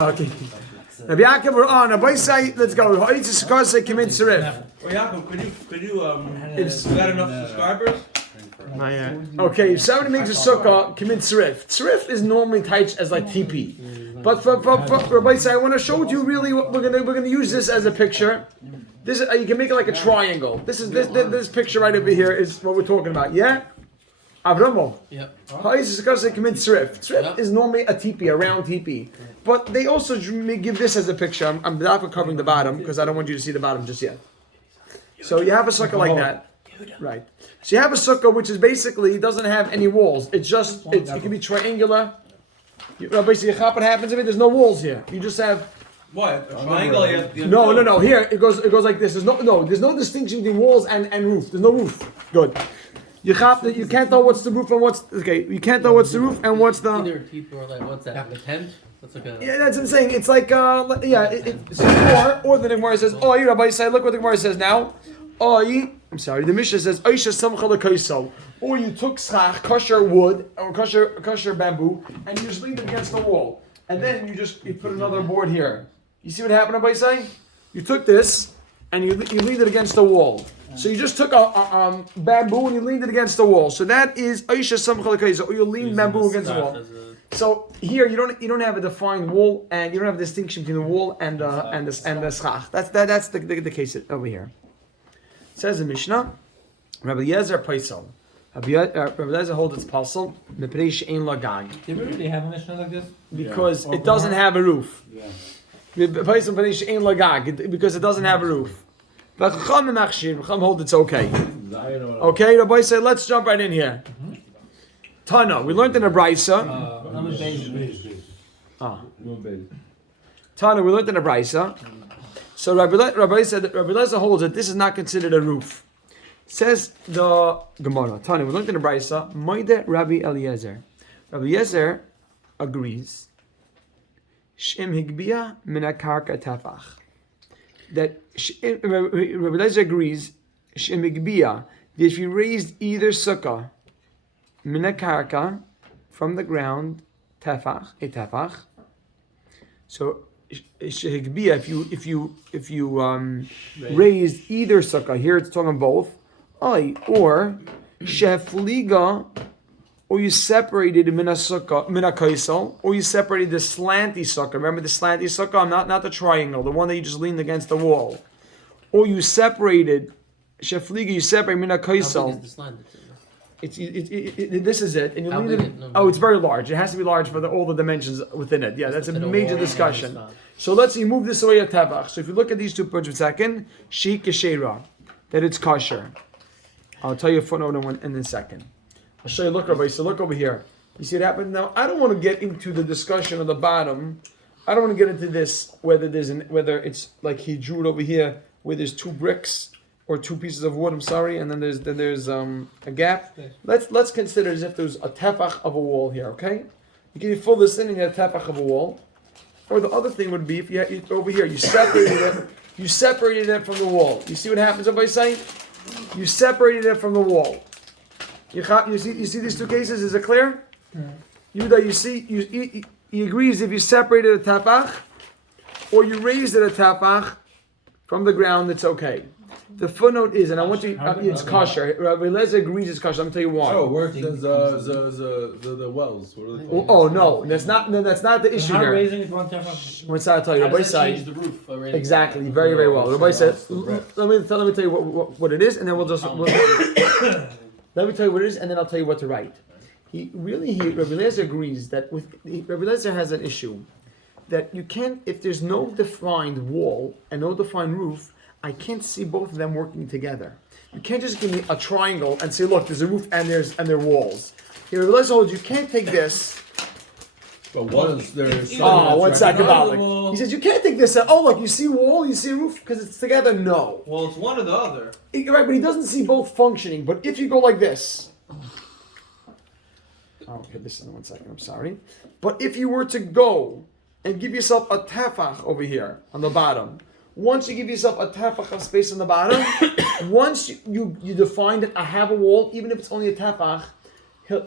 Okay. Rabbi Yaakov, we're on. Rabbi say, let's go. Kinyan Could you got enough subscribers? Okay, if somebody makes a sukkah, Kinyan Tzarif. Tzarif is normally typed as like TP. But for Rabbi say, I want to show you really what we're gonna use this as a picture. This is, you can make it like a triangle. This picture right over here is what we're talking about. Yeah. Avramo. Yep. Tzarif is normally a teepee, a round teepee. But they also give this as a picture. I'm not covering the bottom because I don't want you to see the bottom just yet. So you have a sukkah like that. Right. So you have a sukkah which is basically, it doesn't have any walls. It's just, it can be triangular. Basically, what happens if it? There's no walls here. You just have... What? A triangle? No. Here, it goes like this. There's no distinction between walls and roof. There's no roof. Good. You can't tell what's the roof and what's you can't tell what's the roof and what's the either teeth or like what's that? The tent? That's like a that's what I'm saying. It's like it's or the Gemara says Rabbi say look what the Gemara says now. I'm sorry. The Mishnah says or you took schach kosher wood or kosher bamboo and you just leaned it against the wall and then you put another board here. You see what happened, Rabbi say? You took this and you leaned it against the wall. So you just took a bamboo and you leaned it against the wall. So that is Aisha Samchalakaisa, or you lean bamboo against the wall. So here you don't have a defined wall and you don't have a distinction between the wall and the schach. That's the case over here. It says the Mishnah, Rabbi Yezer Paisal. Rabbi Yezer holds its pasul. Mepnei she'ein la gag. Do we really have a Mishnah like this? Because it doesn't have a roof. Paisal mepnei she'ein la gag because it doesn't have a roof. But Chacham hold it's okay. Okay, Rabbi said, let's jump right in here. Tana, we learned in a Brisa. Tana, we learned in a Brisa. So Rabbi said that Rabbi Lezer holds that this is not considered a roof. Says the Gemara. Tana, we learned in a Brisa. Moide Rabbi Eliezer. Rabbi Eliezer agrees. Shem higbia min hakarka tafach. That Rabbi Eliezer agrees that if you raised either sukkah minakarka from the ground a tefach. So if you raised either sukkah, here it's talking both, or shefliga, or you separated minakaisal, or you separated the slanty sukkah. Remember the slanty sukkah, not the triangle, the one that you just leaned against the wall. Or you separated shefliga, you separate minakaisal. This is it, and you lean it. It's very large. It has to be large for all the dimensions within it. Yeah, that's a major discussion. So let's see, move this away at tevach. So if you look at these two points for a second, sheik keshera, that it's kosher. I'll tell you a footnote in a second. I'll show you, look, Rabbi, so look over here. You see what happened? Now, I don't want to get into the discussion on the bottom. I don't want to get into this, whether it's like he drew it over here, where there's two bricks or two pieces of wood, I'm sorry, and then there's a gap. Let's consider as if there's a tefach of a wall here, okay? You can fill this in and you have a tefach of a wall. Or the other thing would be, if you over here, you separated it from the wall. You see what happens, everybody saying? You separated it from the wall. You see these two cases? Is it clear? He agrees if you separated a tefach or you raised it a tefach from the ground, it's okay. The footnote is, and I want you, it's kosher. Rabbi Lezer agrees it's kosher. Let me tell you why. Oh, where's the wells? What are they called? No, that's not the issue here. Raising it one tefach. What's that? I tell you, Rabbi said the roof exactly, very very well. Rabbi said, let me tell you what it is, and then we'll just. Let me tell you what it is, and then I'll tell you what to write. Rabbi Lezer agrees that Rabbi Lezer has an issue that you can't, if there's no defined wall and no defined roof, I can't see both of them working together. You can't just give me a triangle and say, look, there's a roof and there are walls. Here, Rabbi Lezer holds you can't take this. But one is there's. What's symbolic? He says you can't take this. Look, you see wall, you see roof, because it's together. No. Well, it's one or the other. Right, but he doesn't see both functioning. But if you go like this, okay, this is 1 second. I'm sorry, but if you were to go and give yourself a tefach over here on the bottom, once you give yourself a tefach of space on the bottom, once you define that I have a wall, even if it's only a tefach.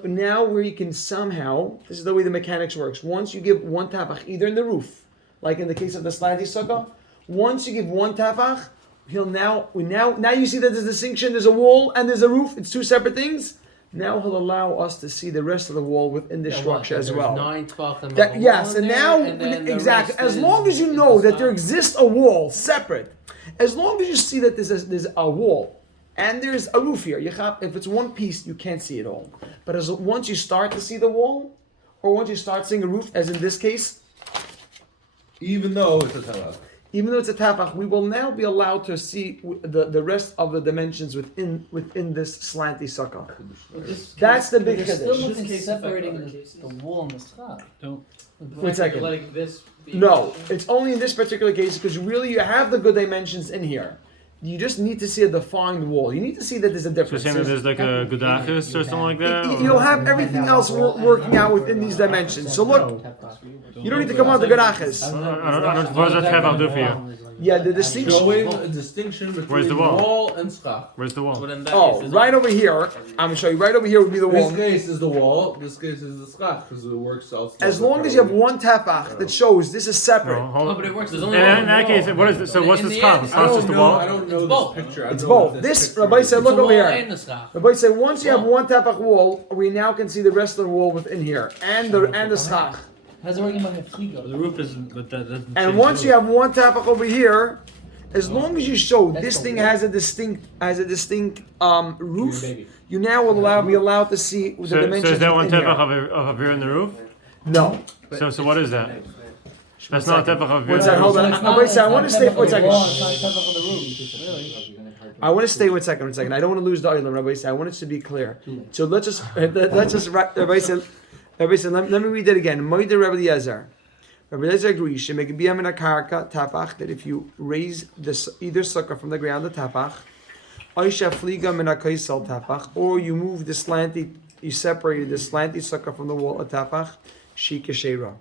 Now where you can somehow, this is the way the mechanics works, once you give one tefach, either in the roof like in the case of the slanty sukkah, once you give one tefach, now you see that there's a distinction. There's a wall and there's a roof. It's two separate things. Now he'll allow us to see the rest of the wall within the structure as well. 9/12 of That, the yes, wall and in now there, and then the exactly. rest As is- long as you is know the that there side. exists a wall separate, as long as you see that there's a wall and there's a roof here, if it's one piece, you can't see it all. But once you start to see the wall, or once you start seeing a roof, as in this case, Even though it's a tefach. even though it's a tefach, we will now be allowed to see the rest of the dimensions within this slanty sukkah. That's the big There's still chiddush. nothing separating the wall and the schach. Wait a second. Letting this be No, it's only in this particular case because really you have the good dimensions in here. You just need to see a defined wall. You need to see that there's a So difference. saying that there's like a Gudachis or something like that? You'll have everything else working out within these dimensions. So look, you don't need to come out the garachis. I don't, what does that have I'll do for you? Yeah, the distinction. Showing a distinction between Where's the wall? and schach. Where's the wall? But in that Oh, case, right over here. I'm gonna show you. Right over here would be the This wall. case is the wall. This case is the schach because it works out. As long as you have one tefach that shows this is No, separate. hold No, on. but it works. There's And only in that case, what is it? So what's In the the schach? end, The I schach is don't the know. wall? I don't know It's this both. picture. I It's know both. what This, picture Rabbi is. said, It's look a over wall here. and the schach. Rabbi said, once you have one tefach wall, we now can see the rest of the wall within here and the schach. How's it working on the fligo? The roof is, but that doesn't. And once you have one tefach over here, as long as you show this thing has a distinct roof, you now will be allowed to see the So dimensions is that one within tefach here. of a beer in the roof? No. So what is that? That's not a tefach of a beer. One second, hold on. I want to stay for a second. Really. I want to stay 1 second, 1 second. I don't want to lose the island, Rabbi said. I want it to be clear. So let's just Rabbi said, let me read that again. Moide Rabbi Eliezer. Rabbi Eliezer agrees. Shemeg biyam in a karka tafach, that if you raise either sukkah from the ground, the tafach, oisha fliga min a kaisel tafach, or you move the slanty, you separated the slanty sukkah from the wall, a tafach, shika sheira.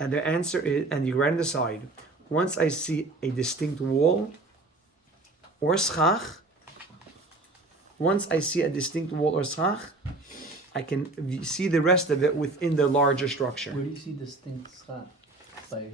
And the answer is, and you write on the side, once I see a distinct wall or schach, once I see a distinct wall or schach, I can see the rest of it within the larger structure. Where do you see distinct schach? Like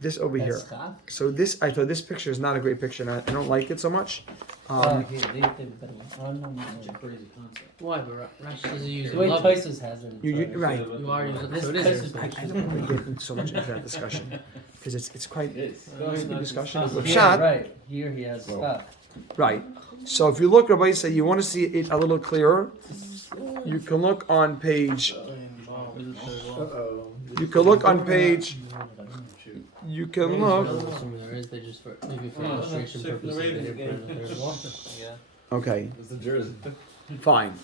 This over here. schach? So I thought this picture is not a great picture, and I don't like it so much. Here, they have a better one. Oh, no. Crazy concept. Why? But Rashi doesn't use The way love. Taisus has it. Right. You are using This so it is. Taisus your I picture. don't want to get so much into that discussion because it's quite a good discussion. With Here, Pshat, right. Here he has schach. right. So if you look, Rabbi said you want to see it a little clearer, you can look on page. You can look on page. You can look. Assuming there is, they just for maybe for illustration purposes they didn't put in the third wall. Yeah. Okay, It's the jersey. fine.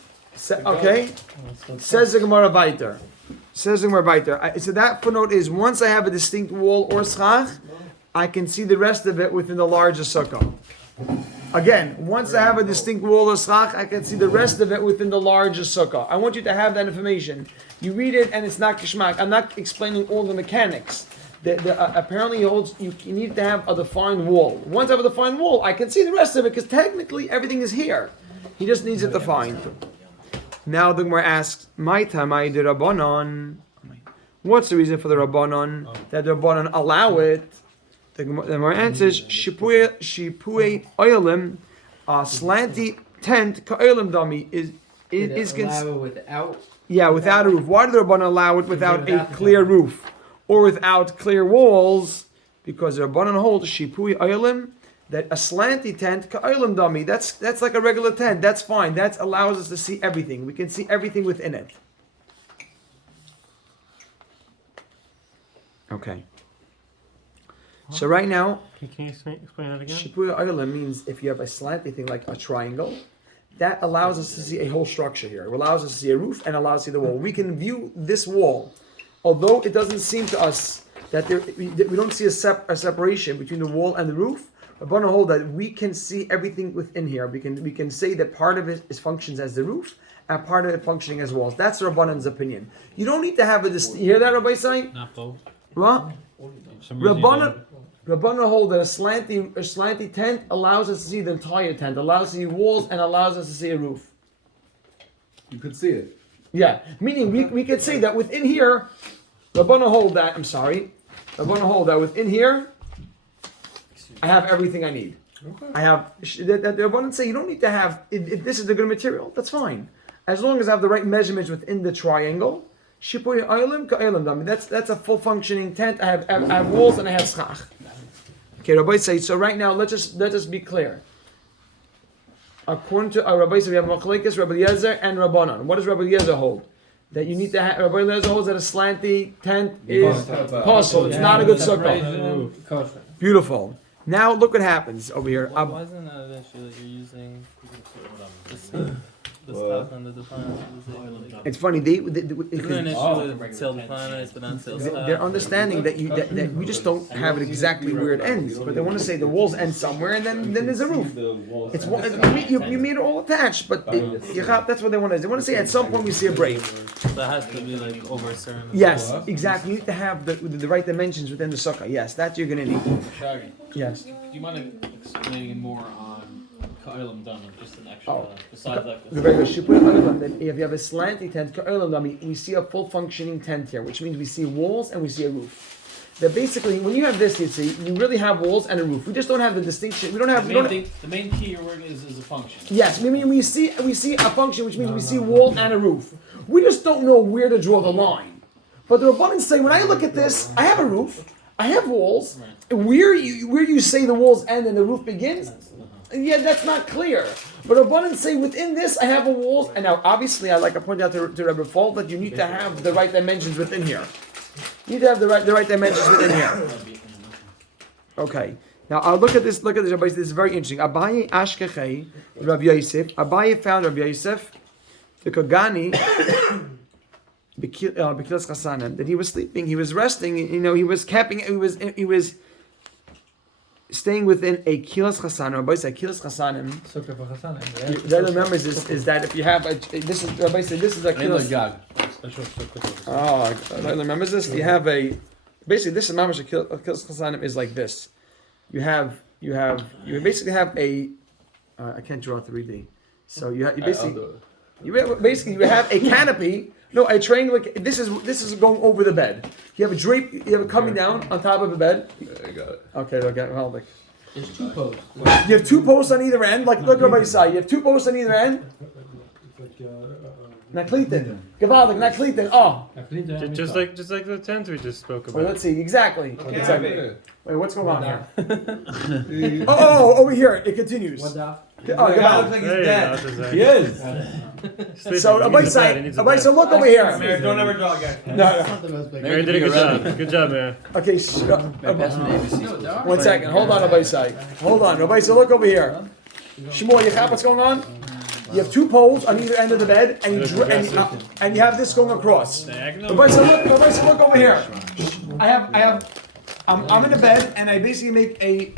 Okay. Says the Gemara weiter. Says the Gemara weiter. So that footnote is once I have a distinct wall or schach, I can see the rest of it within the larger sukkah. Again, once I have a distinct wall or schach, I can see the rest of it within the larger sukkah. I want you to have that information. You read it and it's not kishmak. I'm not explaining all the mechanics. Apparently he holds you need to have a defined wall. Once I have a defined wall, I can see the rest of it because technically everything is here. He just needs it defined. Now the Gemara asks, "My tamai de Rabbanon." What's the reason for the Rabbanon that the Rabbanon allow it? The Gemara answers, "Shipui oilim, a slanty tent ka'olim dami is allow it without. without a roof. Why do the Rabbanon allow it without a clear roof or without clear walls? Because the Rabbanon holds shipui oilim, that a slanty tent ka'olim dami. That's like a regular tent. That's fine. That allows us to see everything. We can see everything within it. Okay. So right now, Can you explain that again? Shipuya Oilim means if you have a slanty thing like a triangle, that allows us to see a whole structure here. It allows us to see a roof and allows us to see the wall. We can view this wall, although it doesn't seem to us that we don't see a separation between the wall and the roof. Rabbanan hold that we can see everything within here. We can say that part of it functions as the roof and part of it functioning as walls. That's Rabbanan's opinion. You don't need to have you hear that, Rabbi Say? Not both. What? Rabbanan hold that a slanty tent allows us to see the entire tent, allows us to see walls, and allows us to see a roof. You could see it. Yeah, meaning we could say that within here, Rabbanan hold that, I'm sorry, Rabbanan hold that within here, I have everything I need. Okay. I have the Rabbanan say you don't need to have if this is the good material. That's fine, as long as I have the right measurements within the triangle. Shipui oilim ka'olim. I mean that's a full functioning tent. I have walls and I have schach. Okay, Rabbi say so. Right now, let us be clear. According to our Rabbi, we have Machlekes, Rabbi Yezer, and Rabbanan. What does Rabbi Yezer hold? That you need to have. Rabbi Yezer holds that a slanty tent is possible. It's not a good sukkah. Kosher. Beautiful. Now look what happens over here. Why isn't that an issue that you're using the stuff and the defines? It's funny. They Isn't there an issue with sale defines but not sale stuff? they're understanding that that we just don't have it exactly where it ends, but they want to say the walls end somewhere, and then there's a roof. It's you made it all attached, but that's what they want to. They want to say at some point we see a break. So it has to be like over a certain. Yes, exactly. You need to have the right dimensions within the sukkah. Yes, that you're gonna need. Shaggy, Yes. do you mind explaining more on Ka'ilam Dami, just an extra, Oh. besides like The regular shipur oilam, that if you have a slanty tent, ka'olam dami, we see a full functioning tent here, which means we see walls and we see a roof. That basically, when you have this, you see, you really have walls and a roof. We just don't have the distinction. We don't have. the main key you're working is a function. Yes, I mean we see a function, which means we see wall and a roof. We just don't know where to draw the line. But the Rabbanan say, when I look at this, I have a roof, I have walls. Where you say the walls end and the roof begins, yeah, that's not clear. But Rabbanan say within this I have a walls, and now obviously I point out to Rebbe Fall that you need to have the right dimensions within here. You need to have the right dimensions within here. Okay. Now I'll look at this. Rabbi. This is very interesting. Abaye Ashkechei, Rabbi Yosef. Abaye found Rabbi Yosef, the Kagani, Bekilas Chasanim, that he was sleeping. He was resting. You know, he was camping. He was staying within a Kilas Chasanim. Rabbi said Kilas Chasanim. Sukkah for Hassan. The other members is that if you have this is Rabbi said this is a Kilas. Special sukkah. Oh, the other members this. You have a basically this is mamash a Kilas Chasanim is like this. You basically have a I can't draw 3D. So you have a canopy. No, a triangle. This is going over the bed. You have a drape. You have it coming down on top of the bed. I got it. Okay, well, like There's two posts. you have two posts on either end. Like look on my side. You have two posts on either end. Naklitin. Gewaldig, naklitin. Oh. Just like the tent we just spoke Wait, about. let's see. Exactly. Yeah. Wait, what's going on here? Over here. It continues. What the? Oh, gewaldig. There you go, that's exactly. Yes. Sleeping, So, he Rabbi needs a bed, he say, needs a Rabbi bed. say, look over here. Don't ever draw again. No. Mary did a good job. Good job, Mary. Okay, one second. Hold on, Rabbi say. Hold on, Rabbi say, look over here. Shmuel, you have what's going on? You have two poles on either end of the bed, and you have this going across. Rabbi say, look over here. I'm in the bed, and I basically make a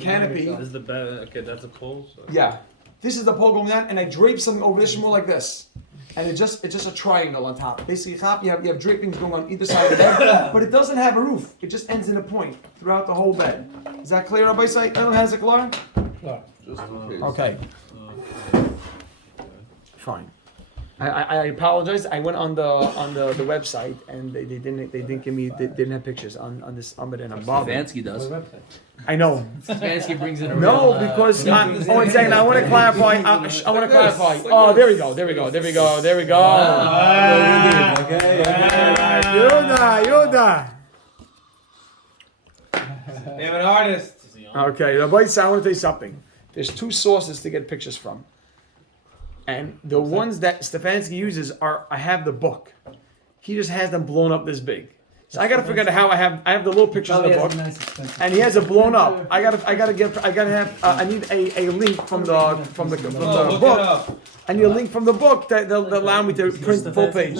canopy. Is the bed okay? That's a pole. So. Yeah, this is the pole going down, and I drape something over this more like this, and it's just a triangle on top. Basically, you have drapings going on either side of the bed, but it doesn't have a roof. It just ends in a point throughout the whole bed. Is that clear, Rabbi Say? Anyone has it clear? Just in case. Okay. Fine. I apologize. I went on the website and they didn't give me they didn't have pictures on this Amid and Abba. Stefanski does. I know. Stefanski brings in a No, real, because one second. I want to clarify. I want to clarify. Oh, there we go. Yoda. They have an artist. Okay, Rabbi, I want to tell you something. There's two sources to get pictures from. And the ones that Stefanski uses I have the book. He just has them blown up this big. So I gotta figure out how I have the little pictures in the book. And he has it blown up. I need a link from the book. I need a link from the book that'll allow me to print the full page.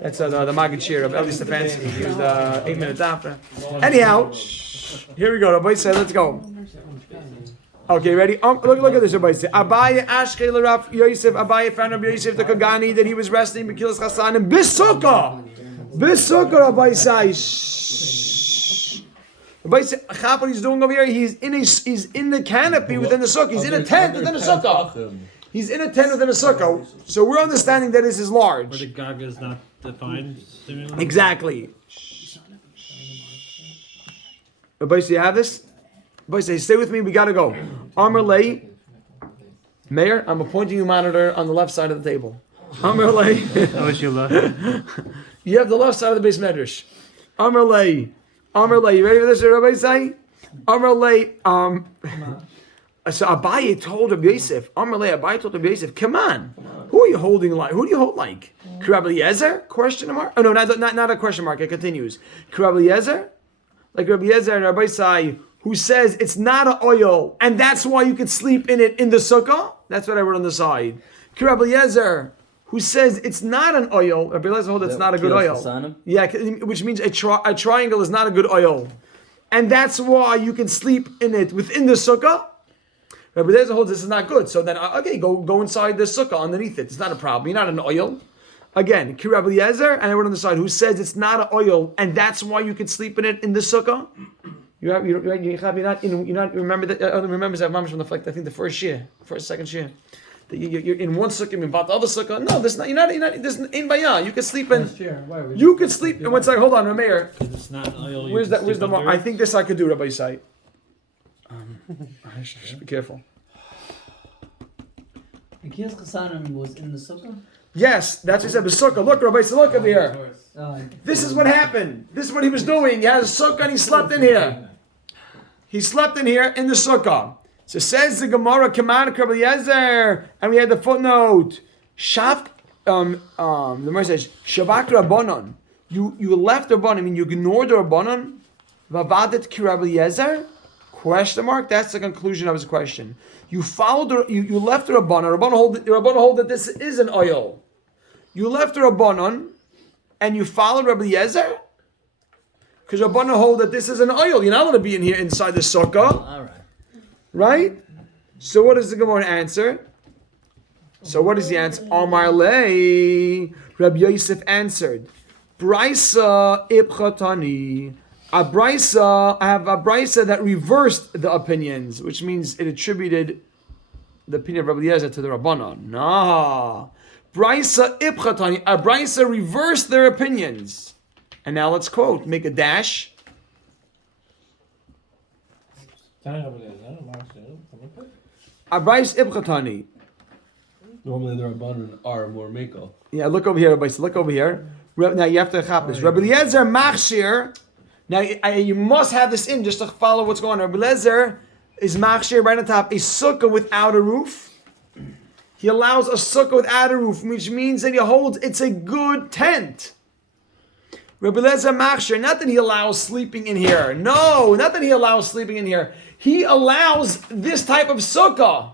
That's the Maggid Shir of Eli Stefanski. He was the 8 minutes after. Anyhow, here we go. Rabbi say, let's go. Okay, ready? Look at this, Rabbi say. Abaye Ashkei l'Rav Yosef. Abaye found Rabbi Yosef the Kagani that he was resting Bekilas Chasanim B'Sukkah. B'Sukkah, Rabbi say. Rabbi say, what he's doing over here? He's in the canopy within the sukkah. He's in a tent within the sukkah. He's in a tent within a sukkah. So we're understanding that this is Where large. the Gaga is not defined, seemingly. Exactly. Rabbi, you have this? Rabbi, stay with me. We gotta go. Amr lay. Mayor, I'm appointing you monitor on the left side of the table. Amr lay. I wish you luck. You have the left side of the base medrash. Amr lay. Amr lay. You ready for this, Rabbi say? Amr lay. So Abaye told Rabbi Yosef. Amr lay. Abaye told Rabbi Yosef. Come on. Who are you holding like? Who do you hold like? Rabbi Eliezer? Question mark? Oh no, not a question mark. It continues. Rabbi Eliezer? Like Rabbi Eliezer and Rabbi Sai, who says it's not an oil, and that's why you could sleep in it in the sukkah. That's what I wrote on the side. Rabbi Eliezer, who says it's not an oil. Rabbi Eliezer holds it's not a good oil. Yeah, which means a triangle is not a good oil, and that's why you can sleep in it within the sukkah. Rabbi Eliezer holds this is not good. So then, okay, go inside the sukkah underneath it. It's not a problem. You're not an oil. Again, Rabbi Eliezer, and I wrote on the side, who says it's not an oil, and that's why you can sleep in it in the sukkah. You're not remember that. Remember that mamash from the I think the second year. That you're in one sukkah, and about the other sukkah. No, this not. You're not. This in bayah. You can sleep in. You can sleep in one second. Hold on, Rameir. It's not an oil. Where's that? Where's the mark? I think this I could do, Rabbi Yisai. I should be careful. The Kiryas Chasanim was in the sukkah? Yes, that's what he said. The sukkah. Look, Rabbi, look over here. This is what happened. This is what he was doing. He had a sukkah and he slept in here. He slept in here in the sukkah. So says the Gemara, Kaman Rabbi Eliezer, and we had the footnote. The Gemara says, Shavak Rabbanon. You left Rabbanon, I mean you ignored the Rabbanon. Vavadet ki Rabbi Eliezer? Question mark? That's the conclusion of his question. You followed you left the Rabbanon. Rabbanon hold that this is an oil. You left the Rabbanon and you followed Rabbi Eliezer? Because Rabbanon hold that this is an oil. You're not allowed to be in here inside the sukkah. All right. Right? So what does the Gemara answer? So what is the answer? Amar lei. Rabbi Yosef answered, Brisa ibchatani. I have a brisa that reversed the opinions, which means it attributed the opinion of Rabbi Eliezer to the Rabbanon. Nah. Brisa ibchatani. A brisa reversed their opinions. And now let's quote, make a dash. Abrais ibchatani. Normally the Rabbanon are more meko. Yeah, look over here, everybody. Look over here. Now you have to chap this. Rabbi Eliezer machshir. Now you must have this in just to follow what's going on. Rabbi Eliezer is machshir right on top. A sukkah without a roof. He allows a sukkah without a roof, which means that he holds it's a good tent. Rabbi Eliezer machshir, not that he allows sleeping in here. No, not that he allows sleeping in here. He allows this type of sukkah.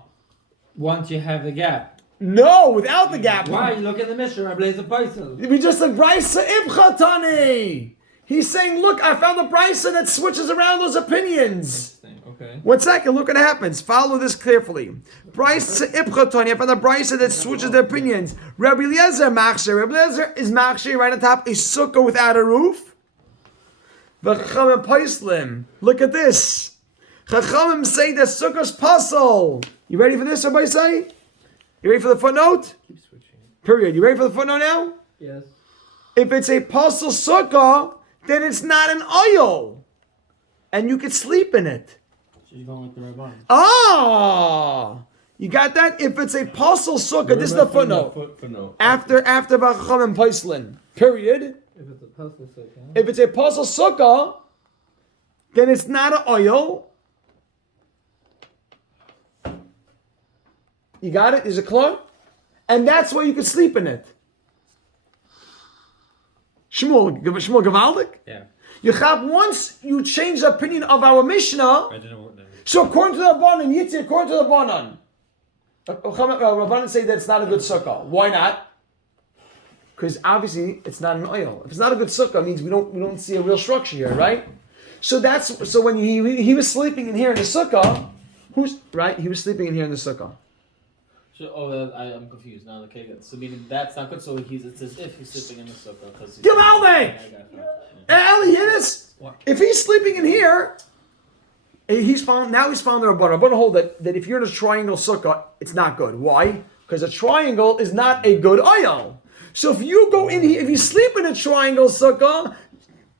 Once you have the gap. No, without the gap. Why? You look at the Mishnah, Rabbi Eliezer Paisel. We just said brisa ibchatani. He's saying, look, I found a brisa that switches around those opinions. Okay. 1 second, look what happens. Follow this carefully. Brisa ibchatani. I found a brisa that switches their opinions. Rabbi Eliezer machshir. Rabbi Eliezer is machshir right on top a sukkah without a roof. V'chachamim paislim. Look at this. Chachamim say that sukkah's puzzle. You ready for this, everybody say? You ready for the footnote? Keep switching. Period. You ready for the footnote now? Yes. If it's a puzzle sukkah, then it's not an oil. And you could sleep in it. So you're going with the Rabbanon. Ah! You got that? If it's a puzzle sukkah, this is the footnote. After Vachacham and Paislin. Period. If it's a puzzle sukkah. If it's a puzzle sukkah, then it's not an oil. You got it? Is it clear? And that's why you can sleep in it. Shmuel Gavaldik? Yeah. You have once you change the opinion of our Mishnah. I don't know what that is. So according to the Rabbanan, Yitzhak, according to the Rabbanan, Rabbanan say that it's not a good sukkah. Why not? Because obviously it's not an oil. If it's not a good sukkah, it means we don't see a real structure here, right? So when he was sleeping in here in the sukkah, he was sleeping in here in the sukkah. So, I'm confused now. Okay, so meaning that's not good. So it's as if he's sleeping in the sukkah because. Givaldi! Eli, hear this? If he's sleeping in here, he's found the Rabbanan. Rabbanan hold that if you're in a triangle sukkah, it's not good. Why? Because a triangle is not a good oil. So if you go in here, if you sleep in a triangle sukkah,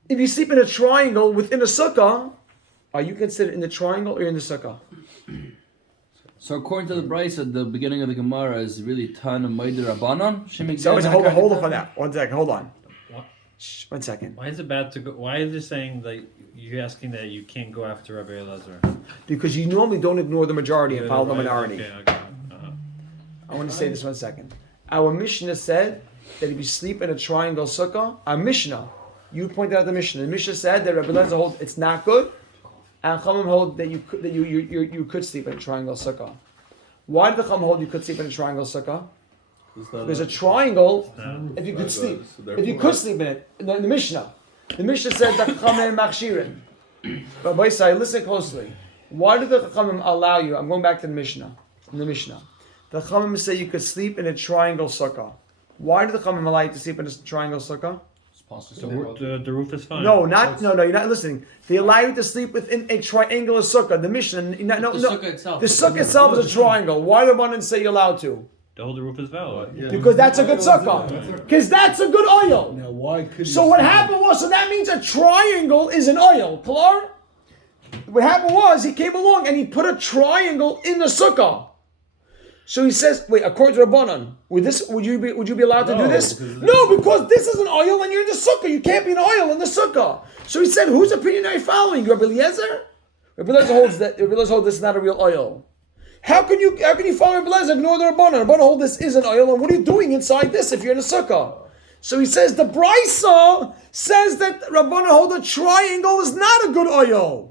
if you sleep in a triangle within a sukkah, are you considered in the triangle or in the sukkah? So according to the Bryce at the beginning of the Gemara is really Tan and Maidir Rabbanon. So hold on for that. 1 second. Hold on. What? Shh, 1 second. Why is it bad to go? Why is it saying that you're asking that you can't go after Rabbi Elazar? Because you normally don't ignore the majority and follow the minority. Okay. I want to say this 1 second. Our Mishnah said that if you sleep in a triangle sukkah, our Mishnah, you pointed out the Mishnah. The Mishnah said that Rabbi Elazar holds it's not good, and Chachamim hold that you could sleep in a triangle sukkah. Why did the Chachamim hold you could sleep in a triangle sukkah? Because a triangle, if you could sleep, if you could sleep in it, in the Mishnah says that Chachamim machshirin. But Baisai, listen closely. Why did the Chachamim allow you? I'm going back to the Mishnah. In the Mishnah, the Chachamim say you could sleep in a triangle sukkah. Why did the Chachamim allow you to sleep in a triangle sukkah? The roof is fine. No, you're not listening. They allow you to sleep within a triangular sukkah. The Mishnah, The sukkah itself. The sukkah itself is a triangle. Why do one say you're allowed to? The whole roof is valid. Because that's a good sukkah. Because that's a good oil. Now, why could So what happened was, so that means a triangle is an oil. Klar? What happened was, he came along and he put a triangle in the sukkah. So he says, wait, according to Rabbanan, would you be allowed to do this? No, because this is an oil and you're in the sukkah. You can't be an oil in the sukkah. So he said, whose opinion are you following? Rabbi Eliezer? Rabbi Eliezer holds this is not a real oil. How can you follow Rabbi Eliezer? Ignore the Rabbanan. Rabbanan hold this is an oil, and what are you doing inside this if you're in a sukkah? So he says the Brisa says that Rabbanan hold a triangle is not a good oil.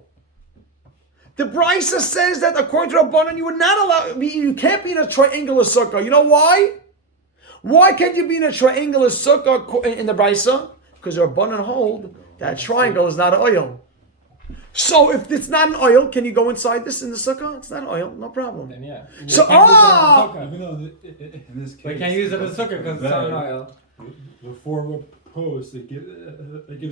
The Brisa says that according to Rabbanan, you would not allow, you can't be in a triangular sukkah. You know why? Why can't you be in a triangular sukkah in the Brisa? Because Rabbanan hold that triangle is not an oil. So if it's not an oil, can you go inside this in the sukkah? It's not an oil, no problem. Then yeah. So Even though in this case, We can't use it as sukkah because it's not an oil. the four posts it gives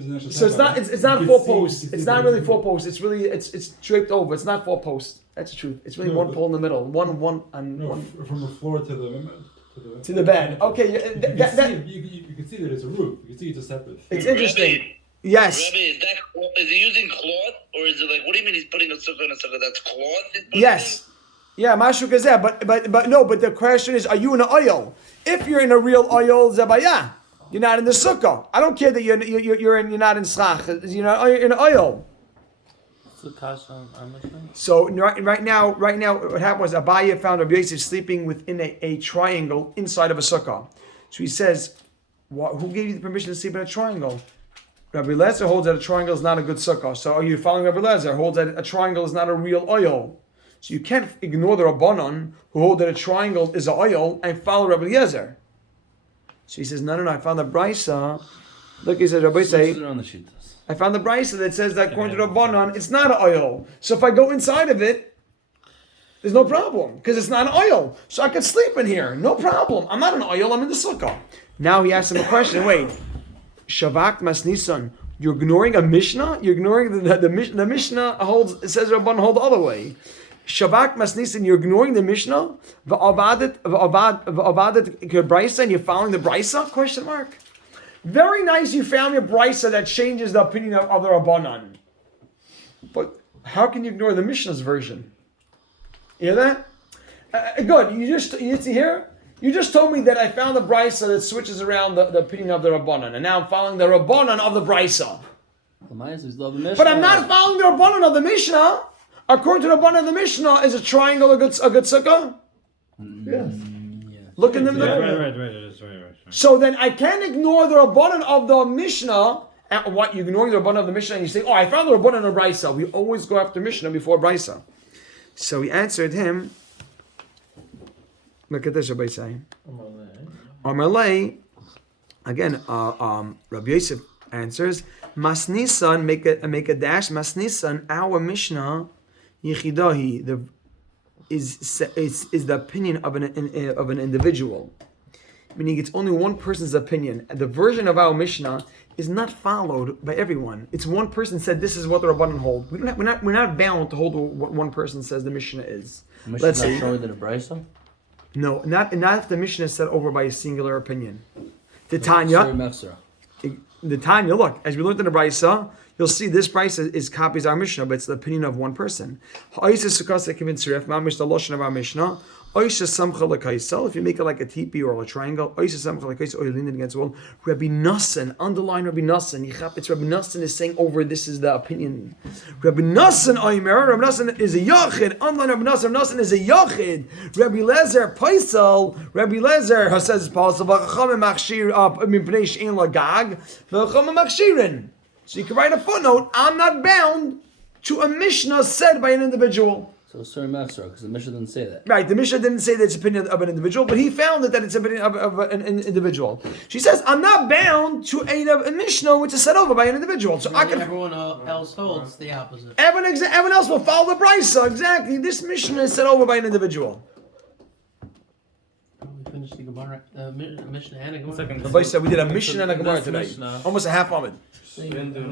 an extra. So it's not four posts. It's not really four posts. It's really it's draped over. It's not four posts. That's the truth. It's really one pole in the middle. One and one from the floor to the bed. Okay, you can see that it's a roof. You can see it's a separate. It's interesting. Yes. Rabbi, is he using cloth or is it like? What do you mean he's putting a sukkah in a sukkah? That's cloth. Yes. Yeah, mashu kazeh. But the question is, are you in an oil? If you're in a real oil, zabaya, you're not in the sukkah. I don't care that you're not in schach. You're in an oil. So right now, what happened was Abaye found Rabbi Yosef sleeping within a triangle inside of a sukkah. So he says, who gave you the permission to sleep in a triangle? Rabbi Eliezer holds that a triangle is not a good sukkah. So are you following Rabbi Eliezer? Holds that a triangle is not a real oil. So you can't ignore the Rabbanon who hold that a triangle is an oil and follow Rabbi Eliezer. So he says, no, I found the Brisa. Look, he says, Rabbi say, I found the Brisa that says that according to the Rabbanon, it's not an oil. So if I go inside of it, there's no problem because it's not an oil. So I could sleep in here, no problem. I'm not an oil, I'm in the sukkah. Now he asks him a question. Wait, Shavak Masnisan, you're ignoring a Mishnah? You're ignoring the Mishnah holds, it says Rabban hold the other way. Shavak Masnisan, you're ignoring the Mishnah? V'avadet Brisa, and you're following the Brisa? Question mark. Very nice you found your Brisa that changes the opinion of the Rabbanan. But how can you ignore the Mishnah's version? You hear that? Good. You see here? You just told me that I found the Brisa that switches around the opinion of the Rabbanan, and now I'm following the Rabbanan of the Brisa. But I'm not following the Rabbanan of the Mishnah. According to the Rabbanan of the Mishnah, is a triangle a good sukkah? Yes. Look in the middle. Right. So then I can't ignore the Rabbanan of the Mishnah. And what, you're ignoring the Rabbanan of the Mishnah and you say, I found the Rabbanan of Brisa. We always go after Mishnah before Brisa. So he answered him, look at this, Rabbi saying. Amalei, again, Rabbi Yosef answers, Masnisan, make a dash, Masnisan, our Mishnah, Yechidahi, is the opinion of an individual. Meaning it's only one person's opinion. The version of our Mishnah is not followed by everyone. It's one person said this is what the Rabbanan hold. We're not bound to hold what one person says the Mishnah is. Let's see. Showing the Brisa? No, not if the Mishnah is set over by a singular opinion. The Tanya, look, as we learned in the Brisa, you'll see this price is copies our Mishnah, but it's the opinion of one person. Ha'isa sukasa kivin tziref, mamish the lashon of our Mishnah. Oisha samcha lekaisel, if you make it like a teepee or a triangle, Oisha samcha lekaisel, or you lean it against the wall. Rabbi Nassan, underline Rabbi Nassan. It's Rabbi Nassan is saying over this is the opinion. Rabbi Nassan Oimer, Rabbi Nassan is a yachid. Underline Rabbi Nassan is a yachid. Rabbi Lezer Paisel, Rabbi Lezer says it's possible. Chachamim machshir mipnei she'en lagag, v'chachamim machshirin. So you can write a footnote. I'm not bound to a Mishnah said by an individual. So sorry, Master, because the Mishnah didn't say that. Right, the Mishnah didn't say that it's opinion of an individual, but he found that it's opinion of an individual. She says, I'm not bound to a Mishnah which is set over by an individual. So I can. Everyone else holds the opposite. Everyone else will follow the Brisa. Exactly. This Mishnah is set over by an individual. We finished the Gemara, Mishnah and a Gemara. The Vice said we did a Mishnah and a Gemara This today. Mishnah. Almost a half of it. So you-